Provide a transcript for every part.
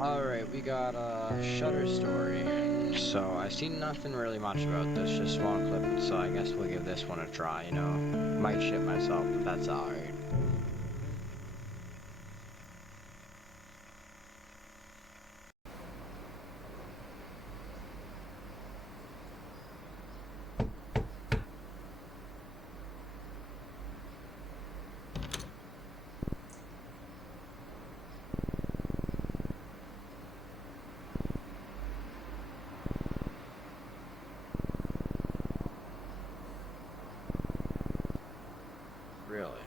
Alright, we got a Shutter story. So, I've seen nothing really much about this, just small clip, so I guess we'll give this one a try, you know. Might shit myself, but that's alright. Really?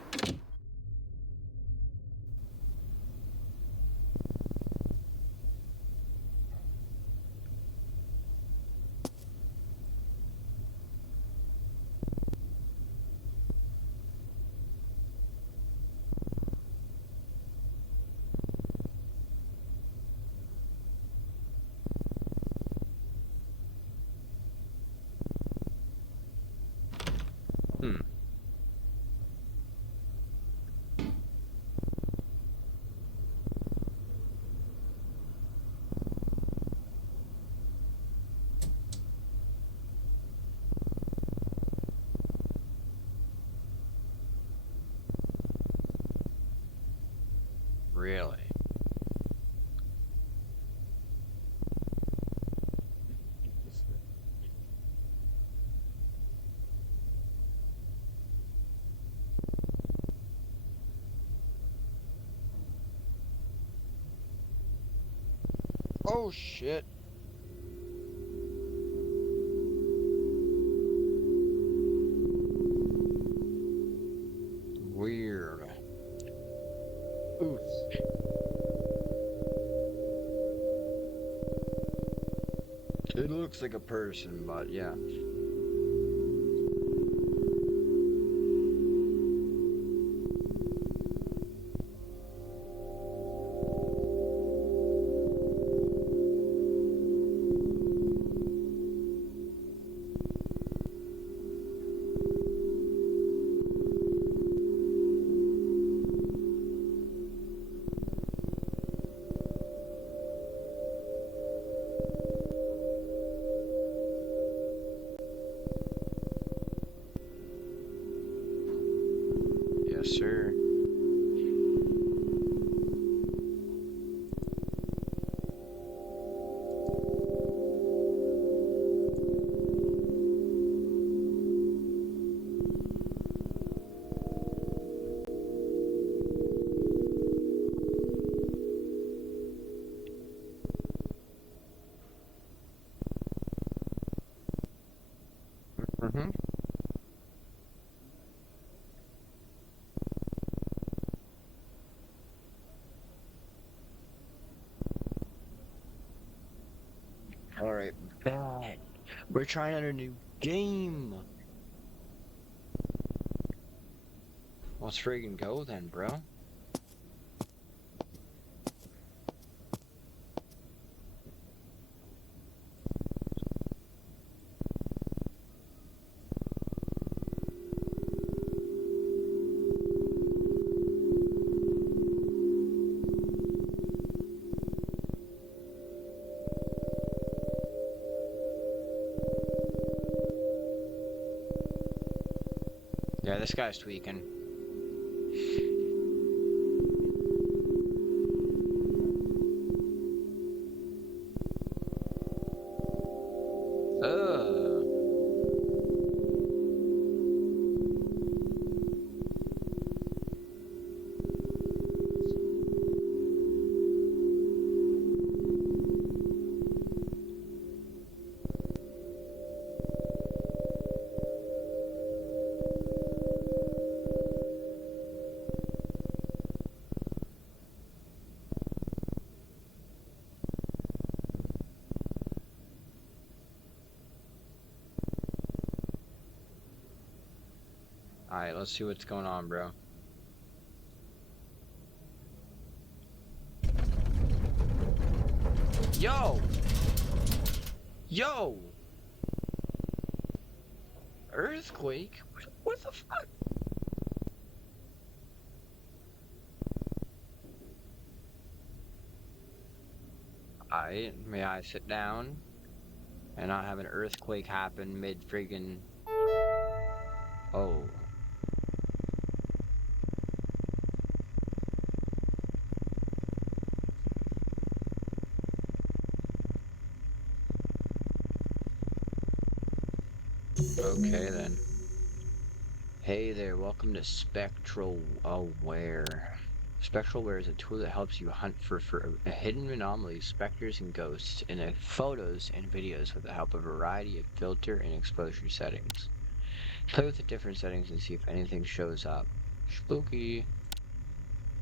Hmm. Really? Oh shit. Weird. Oof. It looks like a person, but yeah. Yes, sir. Mm-hmm. Alright, bad. We're trying out a new game. Let's friggin' go then, bro. Yeah, this guy's tweaking. Uh, Alright, let's see what's going on, bro. Yo! Yo! Earthquake? What the fuck? May I sit down and not have an earthquake happen mid friggin'. Oh. Okay then. Hey there, welcome to Spectral Aware. Spectral Aware is a tool that helps you hunt for hidden anomalies, specters, and ghosts in photos and videos with the help of a variety of filter and exposure settings. Play with the different settings and see if anything shows up. Spooky!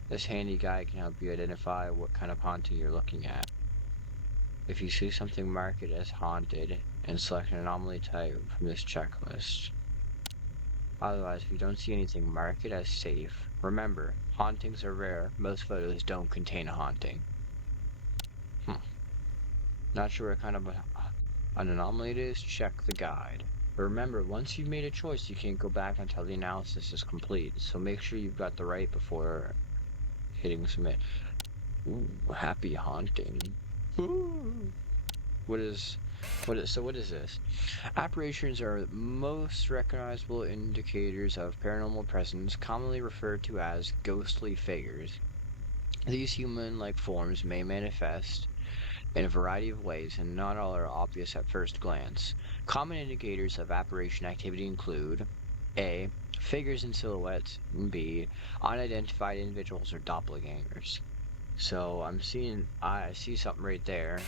This handy guide can help you identify what kind of haunting you're looking at. If you see something, mark it as haunted and select an anomaly type from this checklist. Otherwise, if you don't see anything, mark it as safe. Remember, hauntings are rare. Most photos don't contain a haunting. Not sure what kind of an anomaly it is? Check the guide. But remember, once you've made a choice, you can't go back until the analysis is complete. So make sure you've got the right before hitting submit. Ooh, happy haunting. Ooh. What is this? Apparitions are most recognizable indicators of paranormal presence, commonly referred to as ghostly figures. These human-like forms may manifest in a variety of ways, and not all are obvious at first glance. Common indicators of apparition activity include A. Figures in silhouettes, and B. Unidentified individuals or doppelgangers. So I see something right there.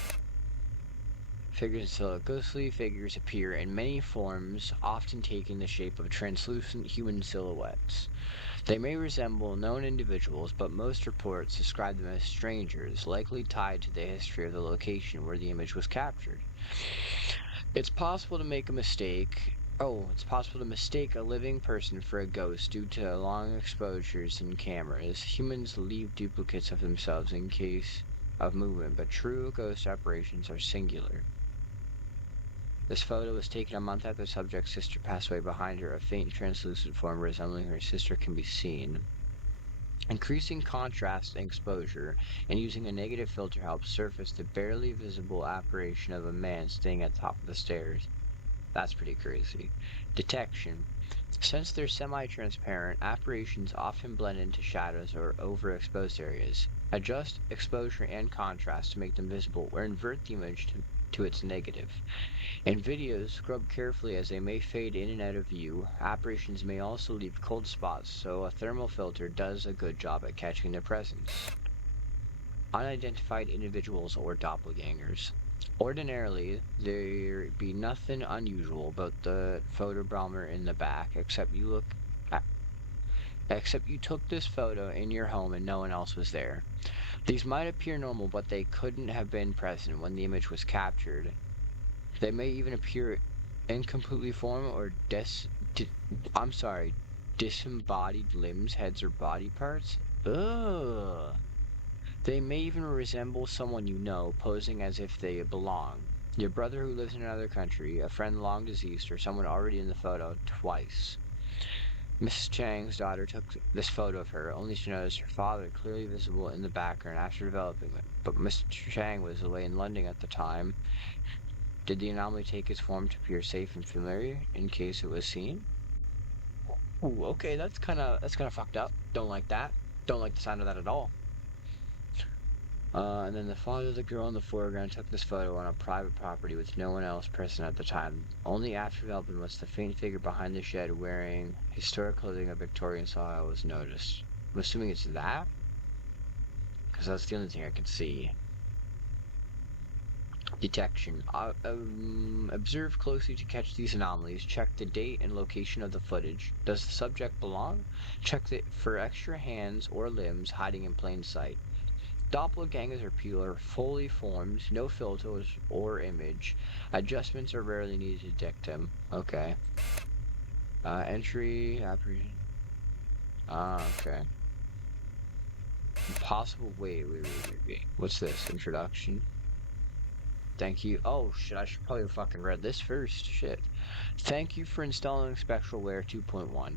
Ghostly figures appear in many forms, often taking the shape of translucent human silhouettes. They may resemble known individuals, but most reports describe them as strangers, likely tied to the history of the location where the image was captured. It's possible to mistake a living person for a ghost due to long exposures in cameras. Humans leave duplicates of themselves in case of movement, but true ghost apparitions are singular. This photo was taken a month after the subject's sister passed away. Behind her, a faint translucent form resembling her sister can be seen. Increasing contrast and exposure and using a negative filter helps surface the barely visible apparition of a man standing at the top of the stairs. That's pretty crazy. Detection. Since they're semi-transparent, apparitions often blend into shadows or overexposed areas. Adjust exposure and contrast to make them visible, or invert the image to its negative. In videos, scrub carefully as they may fade in and out of view. Apparitions may also leave cold spots, so a thermal filter does a good job at catching their presence. Unidentified individuals or doppelgangers. Ordinarily, there'd be nothing unusual about the photobomber in the back, except you took this photo in your home and no one else was there. These might appear normal, but they couldn't have been present when the image was captured. They may even appear incompletely formed or disembodied limbs, heads, or body parts. Ugh. They may even resemble someone you know, posing as if they belong. Your brother who lives in another country, a friend long deceased, or someone already in the photo twice. Mrs. Chang's daughter took this photo of her, only to notice her father clearly visible in the background after developing it. But Mr. Chang was away in London at the time. Did the anomaly take its form to appear safe and familiar in case it was seen? Ooh, okay, that's kinda fucked up. Don't like that. Don't like the sound of that at all. And then the father of the girl in the foreground took this photo on a private property with no one else present at the time. Only after development was the faint figure behind the shed wearing historic clothing of Victorian style was noticed. I'm assuming it's that? Because that's the only thing I can see. Detection. Observe closely to catch these anomalies. Check the date and location of the footage. Does the subject belong? Check for extra hands or limbs hiding in plain sight. Doppelgangers are fully formed, no filters or image. Adjustments are rarely needed to detect them. Okay. Entry, apprehension. Okay. Possible, wait. What's this? Introduction? Thank you. Oh shit, I should probably fucking read this first. Shit. Thank you for installing Spectralware 2.1.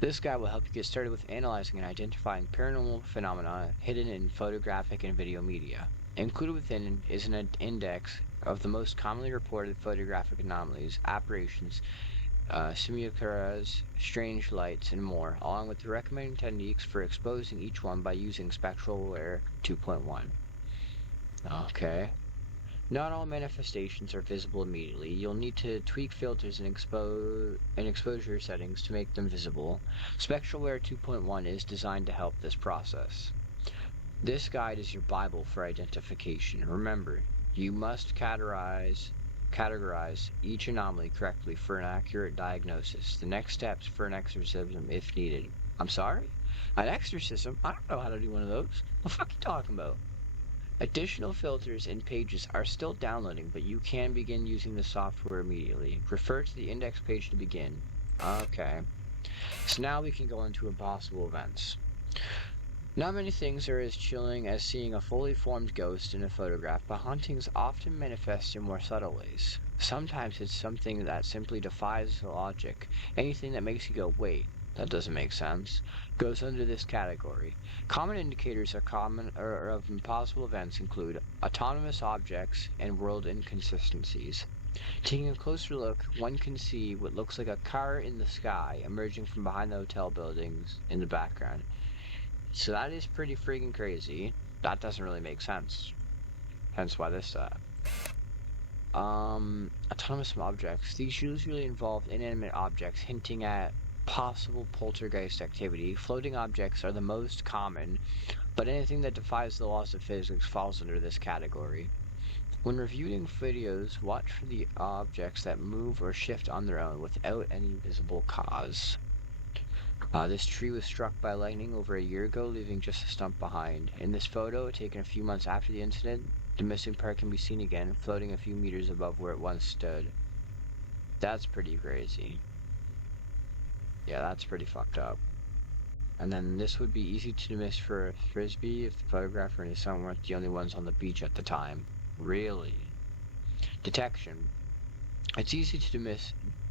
This guide will help you get started with analyzing and identifying paranormal phenomena hidden in photographic and video media. Included within is an index of the most commonly reported photographic anomalies, apparitions, simulacras, strange lights, and more, along with the recommended techniques for exposing each one by using Spectralware 2.1. Okay. Not all manifestations are visible immediately. You'll need to tweak filters and exposure settings to make them visible. Spectralware 2.1 is designed to help this process. This guide is your Bible for identification. Remember, you must categorize each anomaly correctly for an accurate diagnosis. The next steps for an exorcism if needed. I'm sorry? An exorcism? I don't know how to do one of those. What the fuck are you talking about? Additional filters and pages are still downloading, but you can begin using the software immediately. Refer to the index page to begin. Okay. So now we can go into impossible events. Not many things are as chilling as seeing a fully formed ghost in a photograph, but hauntings often manifest in more subtle ways. Sometimes it's something that simply defies logic. Anything that makes you go, wait, that doesn't make sense, goes under this category. Common indicators of impossible events include autonomous objects and world inconsistencies. Taking a closer look, one can see what looks like a car in the sky emerging from behind the hotel buildings in the background. So that is pretty freaking crazy. That doesn't really make sense. Hence why this autonomous objects. These usually involve inanimate objects, hinting at possible poltergeist activity. Floating objects are the most common, but anything that defies the laws of physics falls under this category. When reviewing videos, watch for the objects that move or shift on their own without any visible cause. This tree was struck by lightning over a year ago, leaving just a stump behind. In this photo, taken a few months after the incident, the missing part can be seen again, floating a few meters above where it once stood. That's pretty crazy. Yeah, that's pretty fucked up. And then this would be easy to miss for a frisbee if the photographer and his son weren't the only ones on the beach at the time. Really? Detection. It's easy to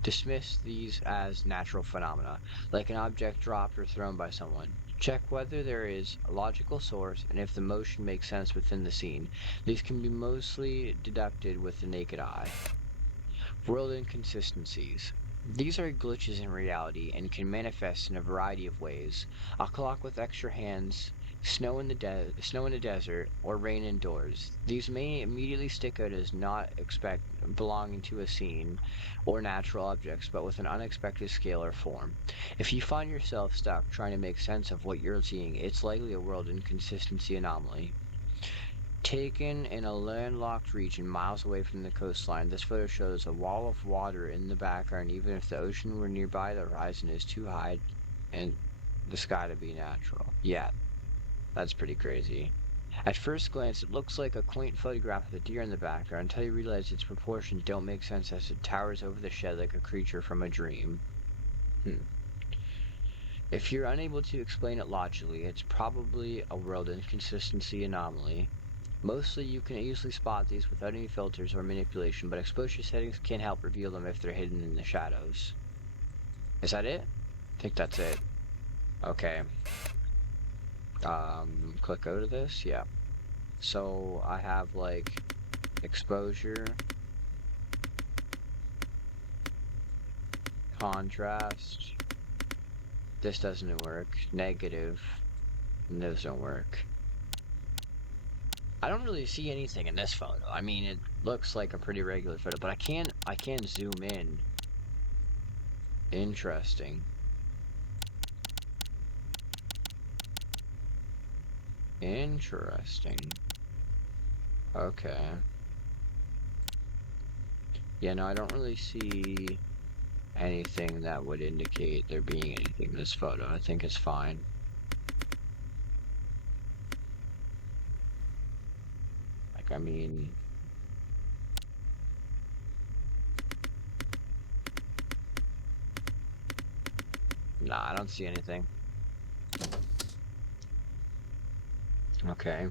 dismiss these as natural phenomena, like an object dropped or thrown by someone. Check whether there is a logical source and if the motion makes sense within the scene. These can be mostly deducted with the naked eye. World inconsistencies. These are glitches in reality and can manifest in a variety of ways. A clock with extra hands, snow in the desert, or rain indoors. These may immediately stick out as not belonging to a scene or natural objects, but with an unexpected scale or form. If you find yourself stuck trying to make sense of what you're seeing, it's likely a world inconsistency anomaly. Taken in a landlocked region miles away from the coastline, this photo shows a wall of water in the background. Even if the ocean were nearby, the horizon is too high and the sky to be natural. Yeah, that's pretty crazy. At first glance, it looks like a quaint photograph of a deer in the background until you realize its proportions don't make sense as it towers over the shed like a creature from a dream. If you're unable to explain it logically, it's probably a world inconsistency anomaly. Mostly you can easily spot these without any filters or manipulation, but exposure settings can help reveal them if they're hidden in the shadows. Is that it? I think that's it. Okay. Click out of this? Yeah. So I have like exposure, contrast. This doesn't work. Negative. And those don't work. I don't really see anything in this photo. I mean, it looks like a pretty regular photo, but I can zoom in. Interesting. Interesting. Okay. Yeah, no, I don't really see anything that would indicate there being anything in this photo. I think it's fine. Like, I mean... Nah, I don't see anything. Okay.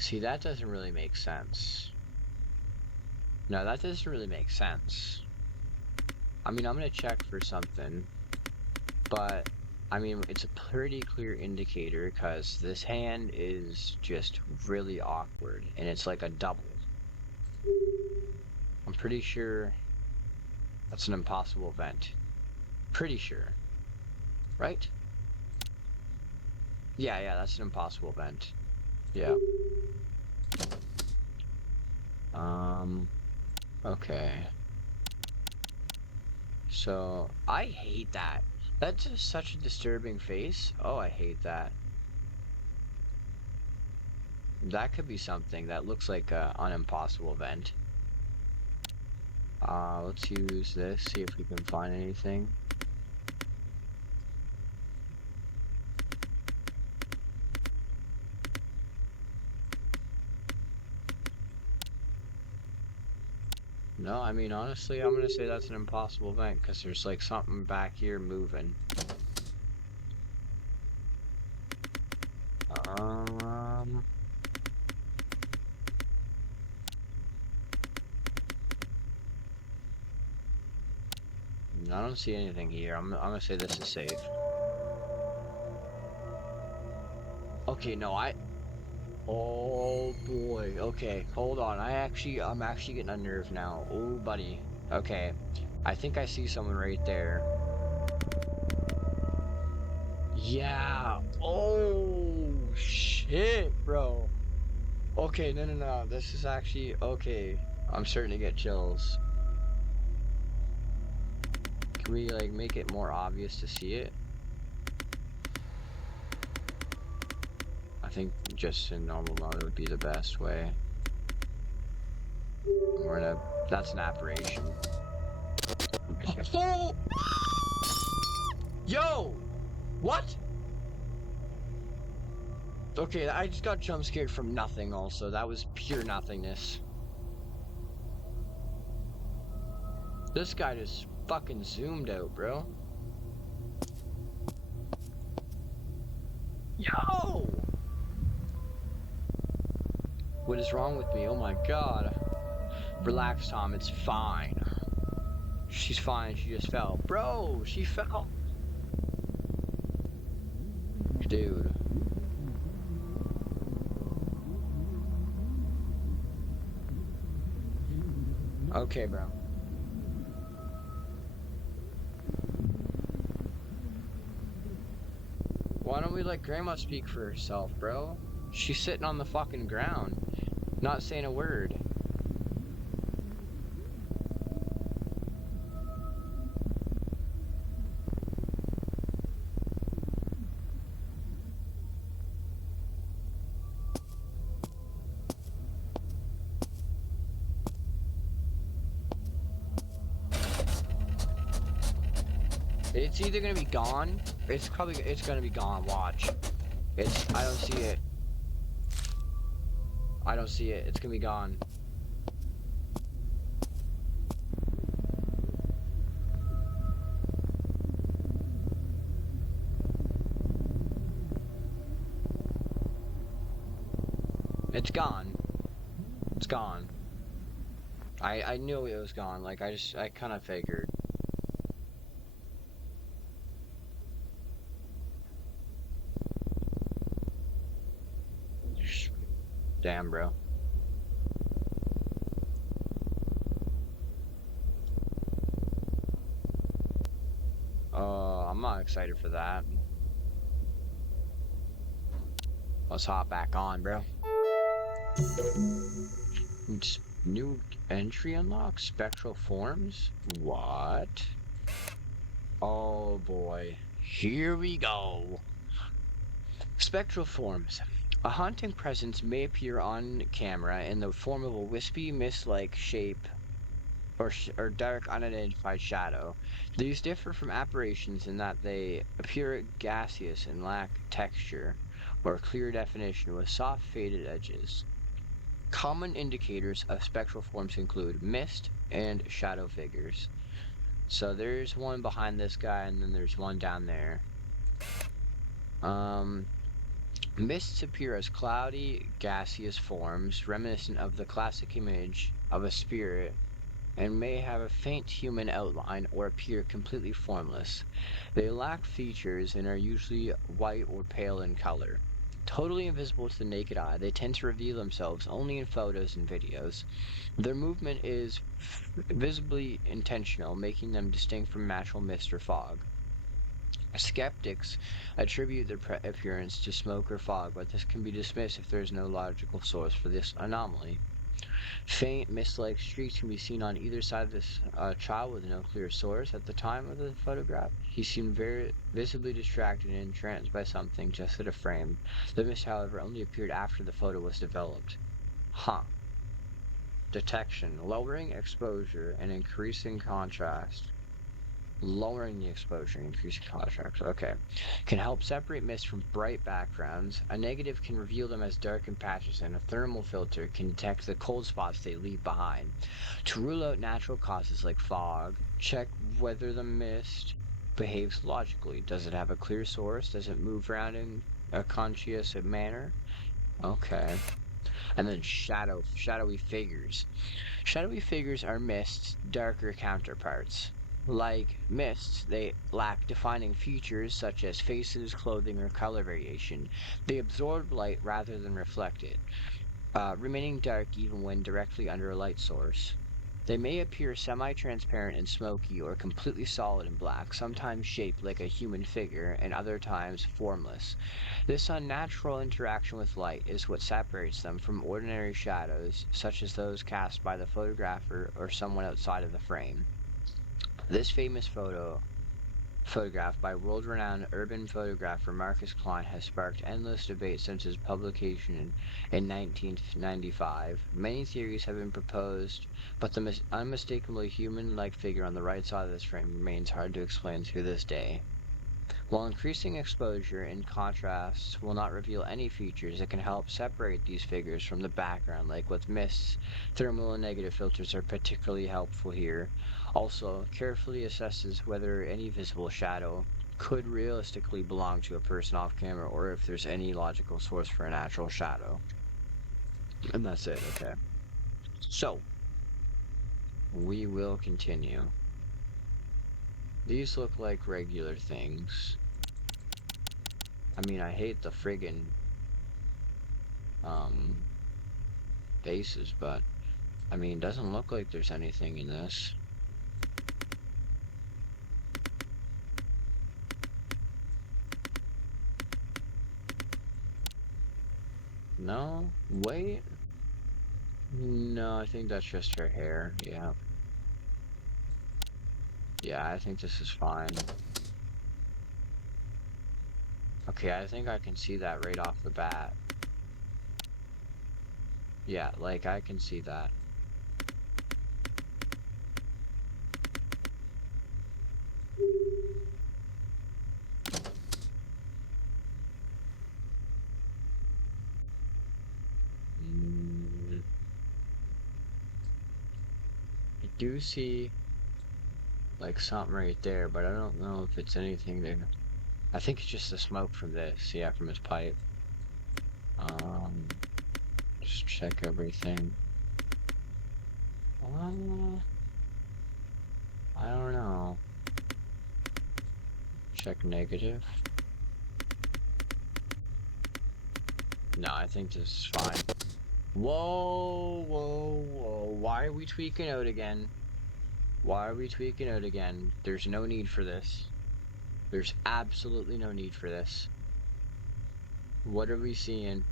See, that doesn't really make sense. No, that doesn't really make sense. I mean, I'm gonna check for something, but I mean, it's a pretty clear indicator because this hand is just really awkward and it's like a double. I'm pretty sure that's an impossible event. Pretty sure. Right? Yeah, that's an impossible event. Yeah. Okay. So, I hate that. That's just such a disturbing face. Oh, I hate that. That could be something that looks like an impossible event. Let's use this, see if we can find anything. No, I mean, honestly, I'm gonna say that's an impossible event, because there's like something back here moving. I don't see anything here. I'm gonna say this is safe. Okay, no, oh boy. Okay, hold on. I'm actually getting unnerved now. Oh, buddy. Okay, I think I see someone right there. Yeah. Oh shit, bro. Okay, no. This is actually okay. I'm starting to get chills. Can we like make it more obvious to see it? I think just in normal mode would be the best way. That's an aberration. Yo! What? Okay, I just got jump scared from nothing also. That was pure nothingness. This guy just fucking zoomed out, bro. Yo! What is wrong with me? Oh my god. Relax, Tom. It's fine. She's fine. She just fell. Bro, she fell. Dude. Okay, bro. Why don't we let Grandma speak for herself, bro? She's sitting on the fucking ground, not saying a word. It's either gonna be gone, it's gonna be gone, watch. I don't see it. I don't see it, it's gonna be gone. It's gone. It's gone. I knew it was gone, like I kinda figured. Damn, bro. I'm not excited for that. Let's hop back on, bro. New entry unlocked? Spectral forms? What? Oh boy. Here we go. Spectral forms. A haunting presence may appear on camera in the form of a wispy, mist-like shape or dark, unidentified shadow. These differ from apparitions in that they appear gaseous and lack texture or clear definition with soft, faded edges. Common indicators of spectral forms include mist and shadow figures. So there's one behind this guy, and then there's one down there. Mists appear as cloudy, gaseous forms, reminiscent of the classic image of a spirit, and may have a faint human outline or appear completely formless. They lack features and are usually white or pale in color. Totally invisible to the naked eye, they tend to reveal themselves only in photos and videos. Their movement is visibly intentional, making them distinct from natural mist or fog. Skeptics attribute their appearance to smoke or fog, but this can be dismissed if there is no logical source for this anomaly. Faint mist-like streaks can be seen on either side of this child with no clear source. At the time of the photograph, he seemed very visibly distracted and entranced by something just at a frame. The mist, however, only appeared after the photo was developed. Huh. Detection. Lowering exposure and increasing contrast. Lowering the exposure and increasing contrast. Okay. Can help separate mist from bright backgrounds. A negative can reveal them as darkened patches, and a thermal filter can detect the cold spots they leave behind. To rule out natural causes like fog, check whether the mist behaves logically. Does it have a clear source? Does it move around in a conscious manner? Okay. And then shadowy figures. Shadowy figures are mist's darker counterparts. Like mists, they lack defining features such as faces, clothing, or color variation. They absorb light rather than reflect it, remaining dark even when directly under a light source. They may appear semi-transparent and smoky or completely solid and black, sometimes shaped like a human figure and other times formless. This unnatural interaction with light is what separates them from ordinary shadows, such as those cast by the photographer or someone outside of the frame. This famous photograph by world-renowned urban photographer Marcus Klein has sparked endless debate since his publication in 1995. Many theories have been proposed, but the unmistakably human-like figure on the right side of this frame remains hard to explain to this day. While increasing exposure and contrast will not reveal any features, it can help separate these figures from the background, like with mists. Thermal and negative filters are particularly helpful here. Also, carefully assesses whether any visible shadow could realistically belong to a person off camera or if there's any logical source for a natural shadow. And that's it, okay. So, we will continue. These look like regular things. I mean, I hate the friggin' um bases, but I mean, doesn't look like there's anything in this. No? Wait. No, I think that's just her hair. Yeah. Yeah, I think this is fine. Okay, I think I can see that right off the bat. Yeah, like I can see that. Mm, I do see like something right there, but I don't know if it's anything there. I think it's just the smoke from this, yeah, from his pipe. Um, just check everything. I don't know. Check negative. No, I think this is fine. Whoa, whoa, whoa. Why are we tweaking out again? Why are we tweaking out again? There's no need for this. There's absolutely no need for this. What are we seeing?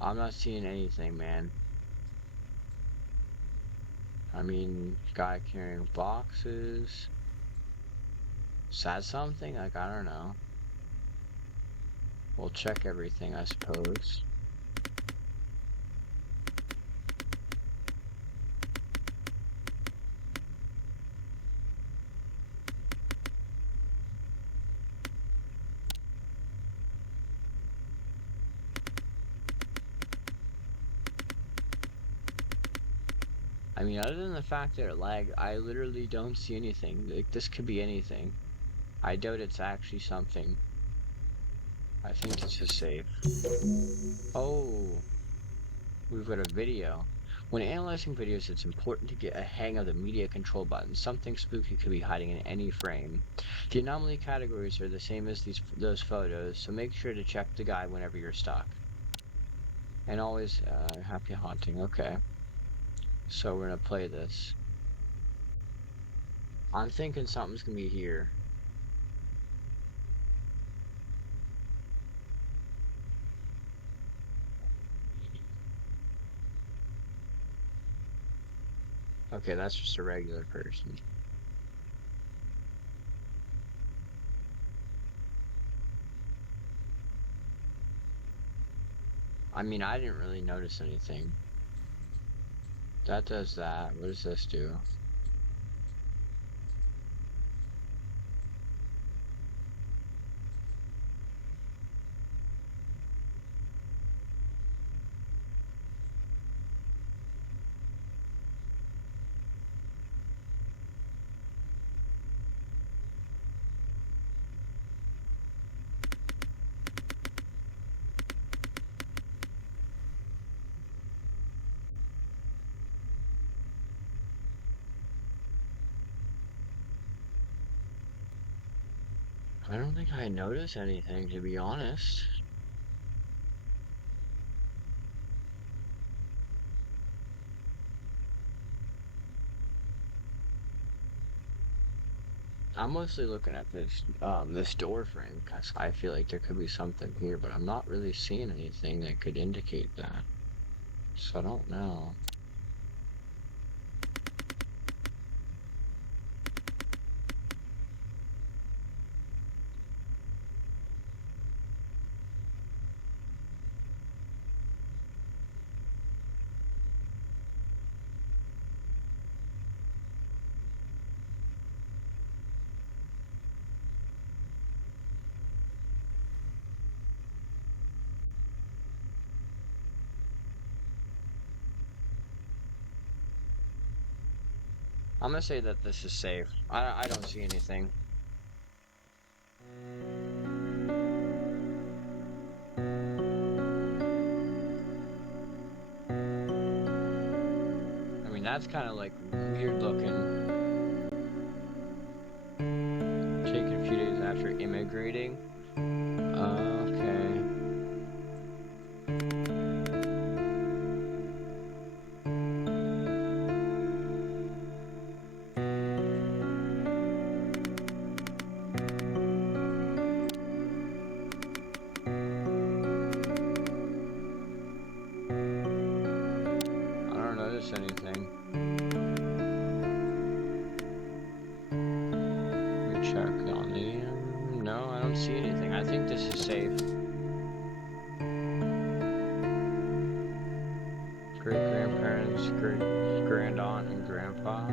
I'm not seeing anything, man. I mean, guy carrying boxes. Is that something? Like, I don't know. We'll check everything, I suppose. I mean, other than the fact that it lagged, I literally don't see anything. Like, this could be anything. I doubt it's actually something. I think this is safe. Oh, we've got a video. When analyzing videos, it's important to get a hang of the media control button. Something spooky could be hiding in any frame. The anomaly categories are the same as those photos, so make sure to check the guide whenever you're stuck. And always happy haunting. Okay. So we're gonna play this. I'm thinking something's gonna be here. Okay, that's just a regular person. I mean, I didn't really notice anything. That does that. What does this do? I don't think I noticed anything, to be honest. I'm mostly looking at this door frame because I feel like there could be something here, but I'm not really seeing anything that could indicate that. So I don't know. I'm gonna say that this is safe. I don't see anything. I mean, that's kind of like weird looking. Taken a few days after immigrating. Okay. I don't notice anything. Let me check on the. No, I don't see anything. I think this is safe. Great grandparents, great grand aunt, and grandpa.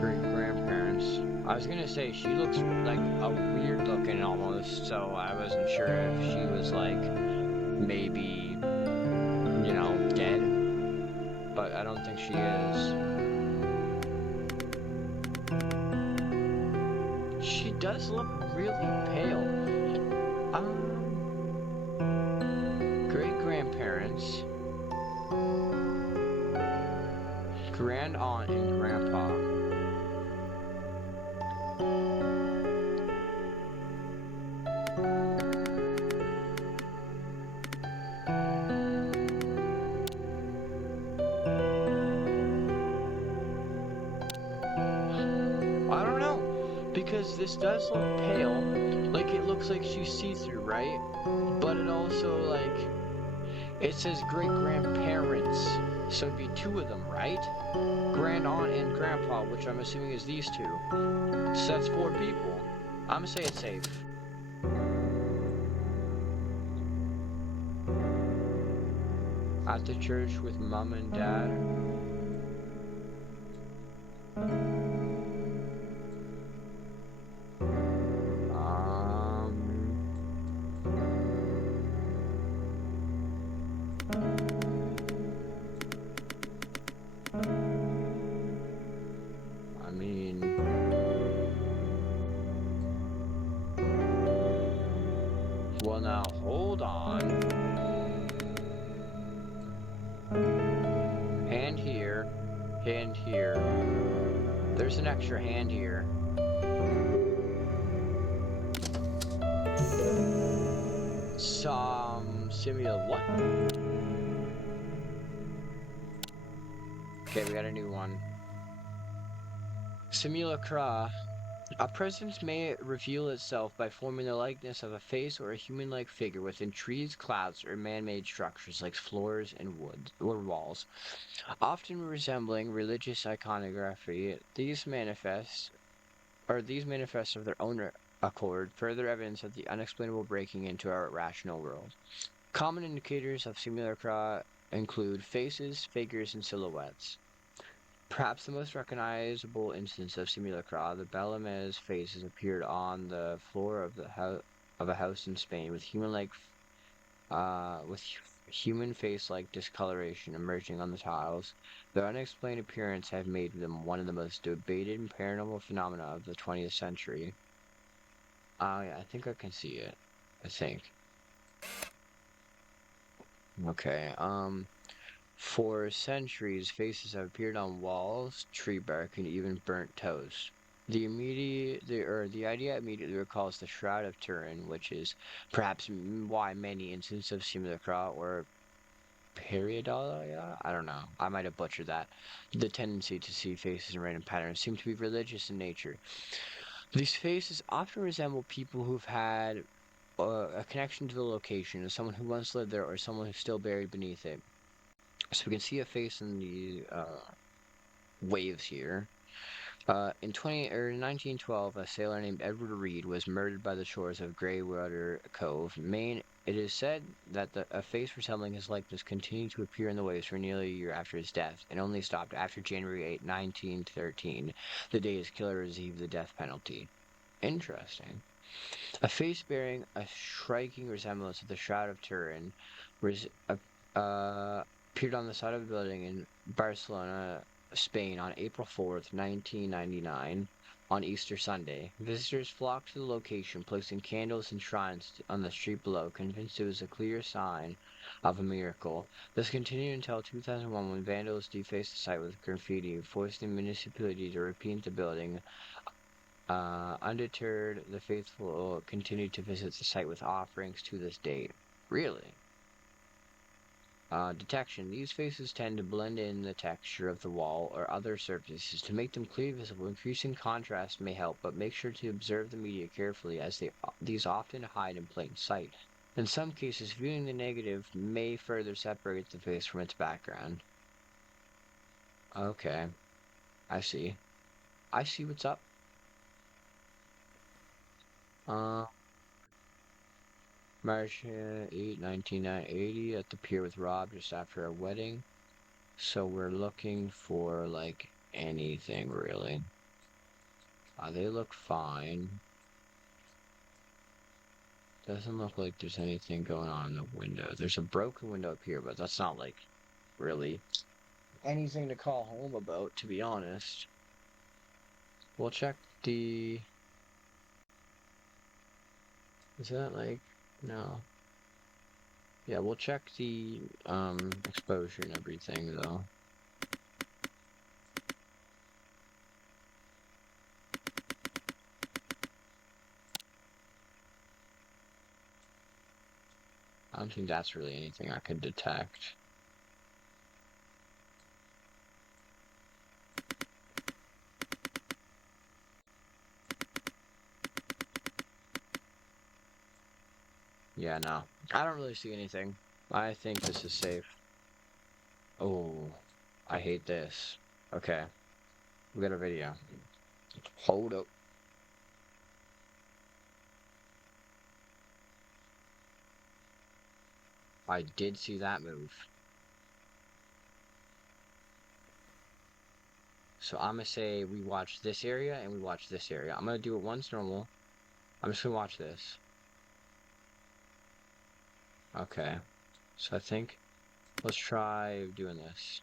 Great grandparents. I was gonna say she looks like a weird looking almost, so I wasn't sure if she was like maybe, dead. But I don't think she is. She does look really pale. Great grandparents, grand aunt, and grandpa. I don't know, because this does look pale. Like it looks like she's see-through, right? But it also it says great grandparents, so it'd be two of them, right? Grand aunt and grandpa, which I'm assuming is these two. So that's four people. I'm gonna say it's safe. At the church with mom and dad. Hand here. Hand here. There's an extra hand here. Some simula what? Okay, we got a new one. Simulacra. A presence may reveal itself by forming the likeness of a face or a human-like figure within trees, clouds, or man-made structures like floors and wood or walls. Often resembling religious iconography, these manifest of their own accord, further evidence of the unexplainable breaking into our rational world. Common indicators of simulacra include faces, figures, and silhouettes. Perhaps the most recognizable instance of simulacra, the Balaam's faces appeared on the floor of a house in Spain, with human face-like discoloration emerging on the tiles. Their unexplained appearance have made them one of the most debated paranormal phenomena of the 20th century. Yeah, I think I can see it. I think. Okay. For centuries, faces have appeared on walls, tree bark, and even burnt toast. The idea immediately recalls the Shroud of Turin, which is perhaps why many instances of simulacra or pareidolia, I don't know, I might have butchered that. The tendency to see faces in random patterns seem to be religious in nature. These faces often resemble people who've had a connection to the location, as someone who once lived there or someone who's still buried beneath it. So we can see a face in the waves here. In 1912, a sailor named Edward Reed was murdered by the shores of Greywater Cove, Maine. It is said that a face resembling his likeness continued to appear in the waves for nearly a year after his death, and only stopped after January 8, 1913, the day his killer received the death penalty. Interesting. A face bearing a striking resemblance to the Shroud of Turin appeared on the side of a building in Barcelona, Spain on April 4th, 1999, on Easter Sunday. Visitors flocked to the location, placing candles and shrines on the street below, convinced it was a clear sign of a miracle. This continued until 2001 when vandals defaced the site with graffiti, forcing the municipality to repaint the building. Undeterred, the faithful continued to visit the site with offerings to this date. Really? Detection. These faces tend to blend in the texture of the wall or other surfaces to make them clearly visible. Increasing contrast may help, but make sure to observe the media carefully as these often hide in plain sight. In some cases, viewing the negative may further separate the face from its background. Okay. I see. I see what's up. March 8, 1980 at the pier with Rob just after our wedding. So we're looking for, like, anything, really. They look fine. Doesn't look like there's anything going on in the window. There's a broken window up here, but that's not, like, really anything to call home about, to be honest. We'll check the... Is that, like... No. Yeah, we'll check the, exposure and everything, though. I don't think that's really anything I could detect. Yeah, no. I don't really see anything. I think this is safe. Oh, I hate this. Okay, we got a video. Hold up. I did see that move. So I'm gonna say we watch this area and we watch this area. I'm gonna do it once normal. I'm just gonna watch this. Okay. So I think let's try doing this.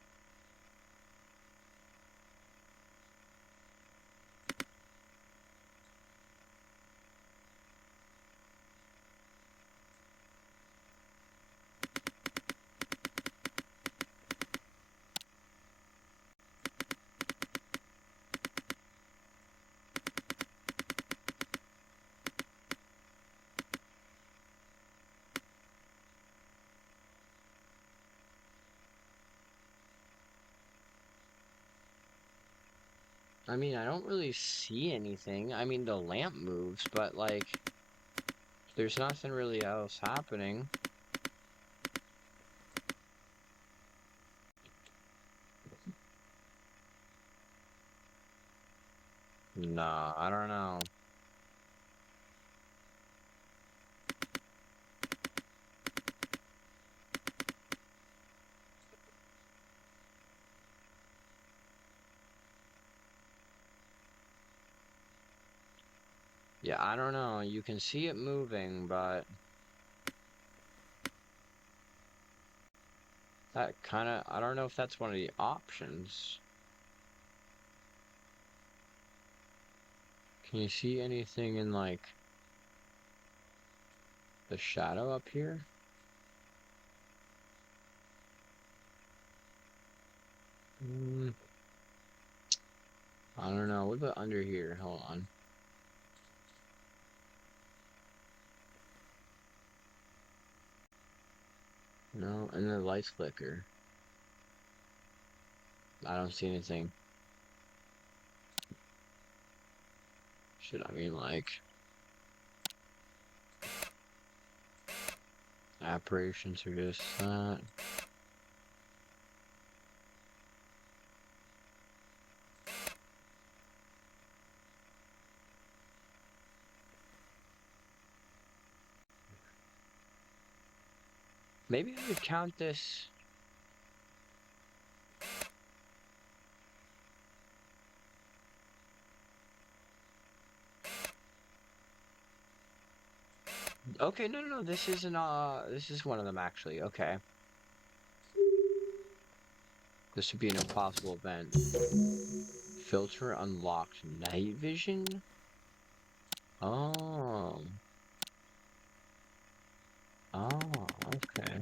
I mean, I don't really see anything. I mean, the lamp moves, but like, there's nothing really else happening. Nah, I don't know. Yeah, I don't know. You can see it moving, but that kind of, I don't know if that's one of the options. Can you see anything in like the shadow up here? Mm, I don't know. What about under here? Hold on. No, and the lights flicker. I don't see anything. Should I mean like apparitions or just that? Maybe I would count this. Okay, no, no, no. This isn't. This is one of them actually. Okay, this would be an impossible event. Filter unlocked. Night vision. Oh. Oh. Okay.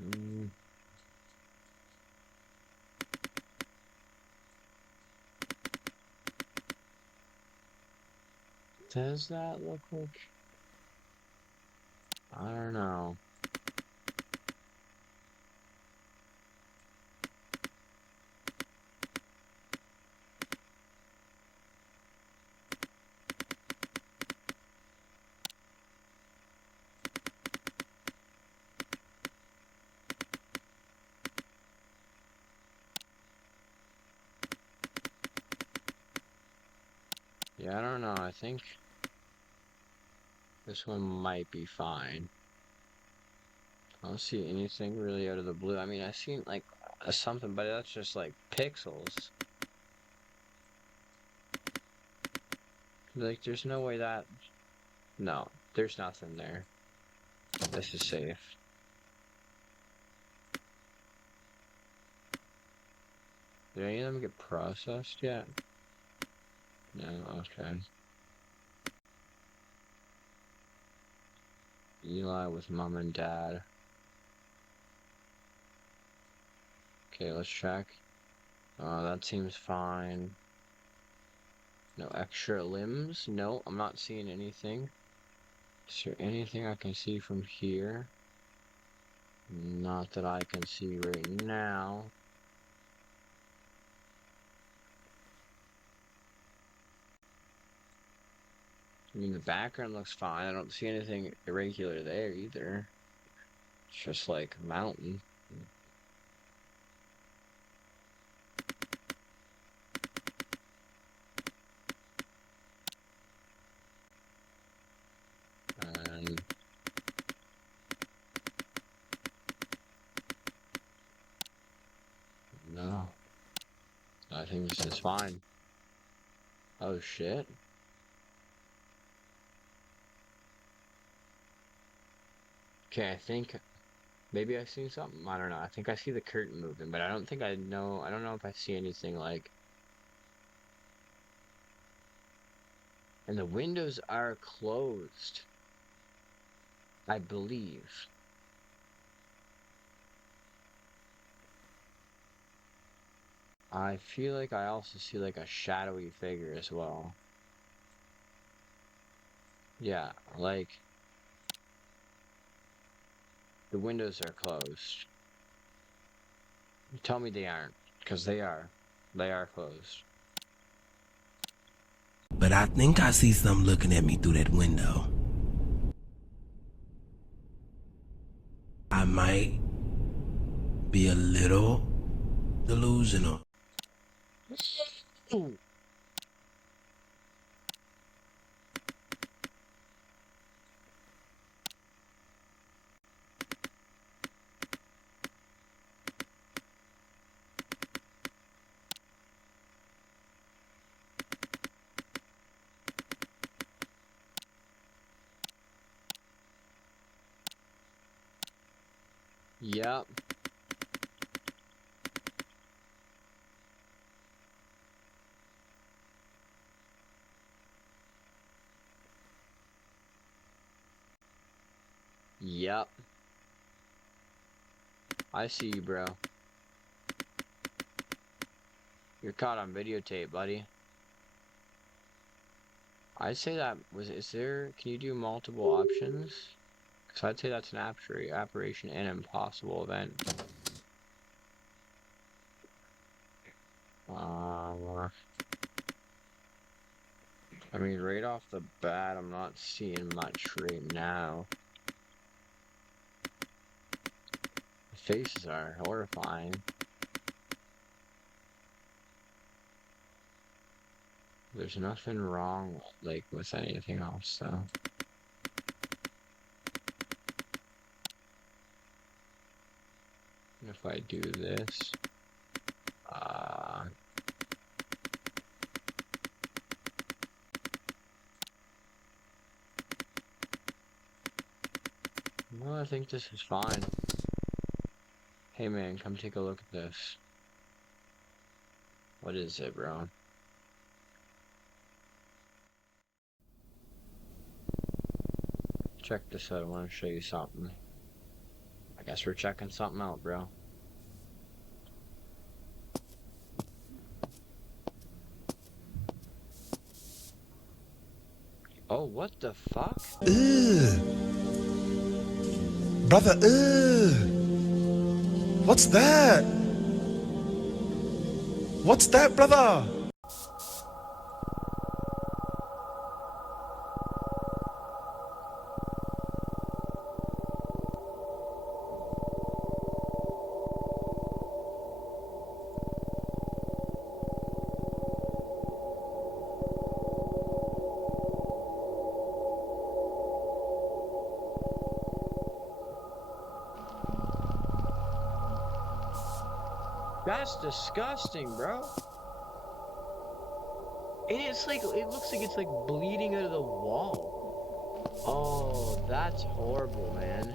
Mm, does that look like? I don't know. Yeah, I don't know. I think this one might be fine. I don't see anything really out of the blue. I mean, I seen like something, but that's just like pixels. Like, there's no way that. No, there's nothing there. This is safe. Did any of them get processed yet? No, okay. Eli with mom and dad. Okay, let's check. That seems fine. No extra limbs? No, I'm not seeing anything. Is there anything I can see from here? Not that I can see right now. I mean, the background looks fine. I don't see anything irregular there either. It's just like a mountain. And no, I think this is fine. Oh shit. Okay, I think maybe I've seen something. I don't know. I think I see the curtain moving, but I don't think I know. I don't know if I see anything like. And the windows are closed, I believe. I feel like I also see like a shadowy figure as well. Yeah, like the windows are closed. Tell me they aren't, because they are. They are closed. But I think I see something looking at me through that window. I might be a little delusional. Yep. Yep. I see you, bro. You're caught on videotape, buddy. I'd say that is there, can you do multiple options? Because I'd say that's an apparition and impossible event. I mean, right off the bat, I'm not seeing much right now. The faces are horrifying. There's nothing wrong, like, with anything else, though. If I do this, well, I think this is fine. Hey man, come take a look at this. What is it, bro? Check this out, I want to show you something. I guess we're checking something out, bro. Oh, what the fuck? Ugh. Brother, ugh. What's that? What's that, brother? That's disgusting, bro. And it's like, it looks like it's like bleeding out of the wall. Oh, that's horrible, man.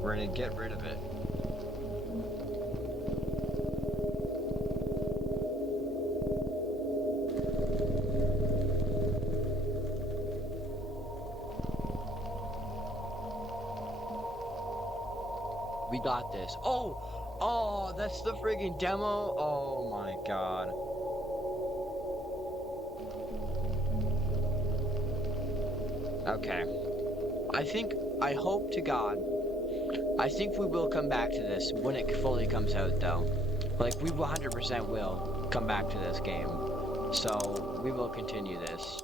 We're gonna get rid of it. We got this. Oh, that's the friggin' demo. Oh my god. Okay. I hope to God, I think we will come back to this when it fully comes out, though. Like, we 100% will come back to this game. So, we will continue this.